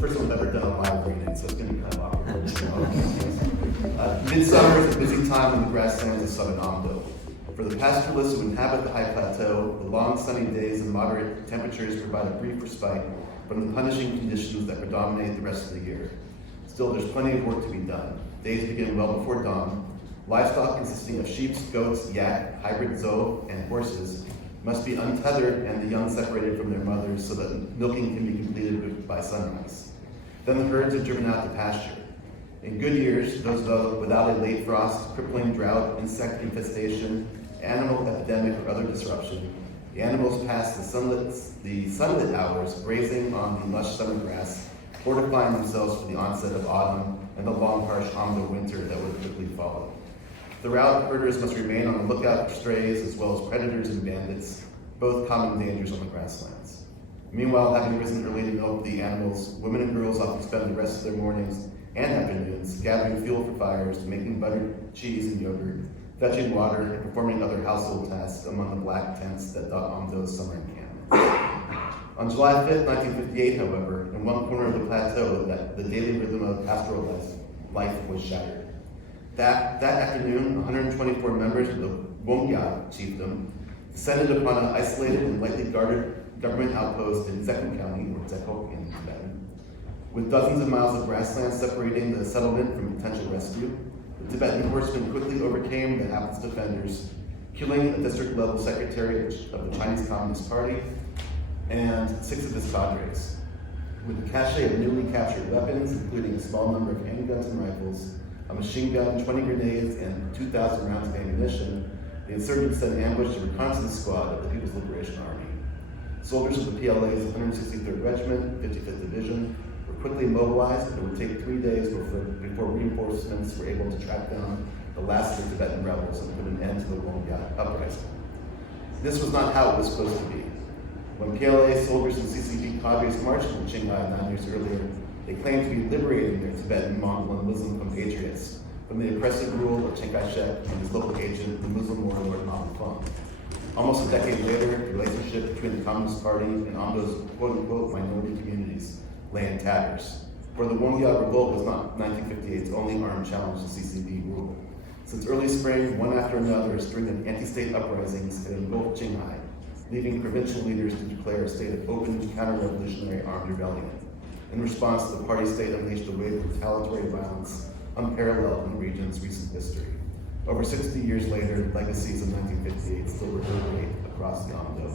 first one I've ever done a live reading, so it's going to be kind of awkward. Midsummer is a busy time in the grasslands of southern Amdo. For the pastoralists who inhabit the high plateau, the long sunny days and moderate temperatures provide a brief respite from the punishing conditions that predominate the rest of the year. Still, there's plenty of work to be done. Days begin well before dawn. Livestock consisting of sheep, goats, yak, hybrid 𝗀, and horses must be untethered and the young separated from their mothers so that milking can be completed by sunrise. Then the herds are driven out to pasture. In good years, those without a late frost, crippling drought, insect infestation, animal epidemic, or other disruption, the animals pass the sunlit hours grazing on the lush summer grass, fortifying themselves for the onset of autumn and the long, harsh Amdo winter that would quickly follow. Throughout, herders must remain on the lookout for strays as well as predators and bandits, both common dangers on the grasslands. Meanwhile, having risen early to milk the animals, women and girls often spend the rest of their mornings and afternoons gathering fuel for fires, making butter, cheese, and yogurt, fetching water, and performing other household tasks among the black tents that dot Amdo's summer encampments. On July 5th, 1958, however, in one corner of the plateau, the daily rhythm of pastoral life was shattered. That afternoon, 124 members of the 𝗏𝗏𝗃𝗲 chiefdom descended upon an isolated and lightly guarded government outpost in 𝗘𝗃𝗃𝗲 County, or 𝗘𝗃 in Tibetan. With dozens of miles of grassland separating the settlement from potential rescue, the Tibetan horsemen quickly overcame the hapless defenders, killing a district-level secretary of the Chinese Communist Party and 6 of his cadres. With a cache of newly captured weapons, including a small number of handguns and rifles, a machine gun, 20 grenades, and 2,000 rounds of ammunition, the insurgents then ambushed a reconnaissance squad of the People's Liberation Army. Soldiers of the PLA's 163rd Regiment, 55th Division, were quickly mobilized, and it would take 3 days before reinforcements were able to track down the last of the Tibetan rebels and put an end to the 𝗏𝗏𝗃𝗲 uprising. This was not how it was supposed to be. When PLA soldiers and CCP cadres marched to Qinghai 9 years earlier, they claimed to be liberating their Tibetan, Mongol, and Muslim compatriots from the oppressive rule of Chiang Kai-shek and his local agent, the Muslim warlord Mao Retold. Almost a decade later, the relationship between the Communist Party and Amdo's quote-unquote minority communities lay in tatters. For the 𝗏𝗏𝗃𝗲𝗏 revolt was not 1958's only armed challenge to CCP rule. Since early spring, one after another, a string of anti-state uprisings had engulfed Qinghai, leaving provincial leaders to declare a state of open counter-revolutionary armed rebellion. In response, the party state unleashed a wave of retaliatory violence unparalleled in the region's recent history. Over 60 years later, legacies of 1958 still reverberate across the Amdo.